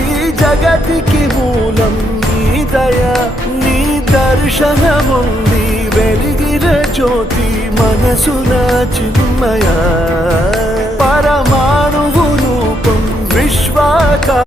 ఈ జగతికి మూలం నీ దయ, నీ దర్శనముంది వెలిగిన జ్యోతి మనసున చిన్మయ, పరమాణువు రూపం విశ్వాక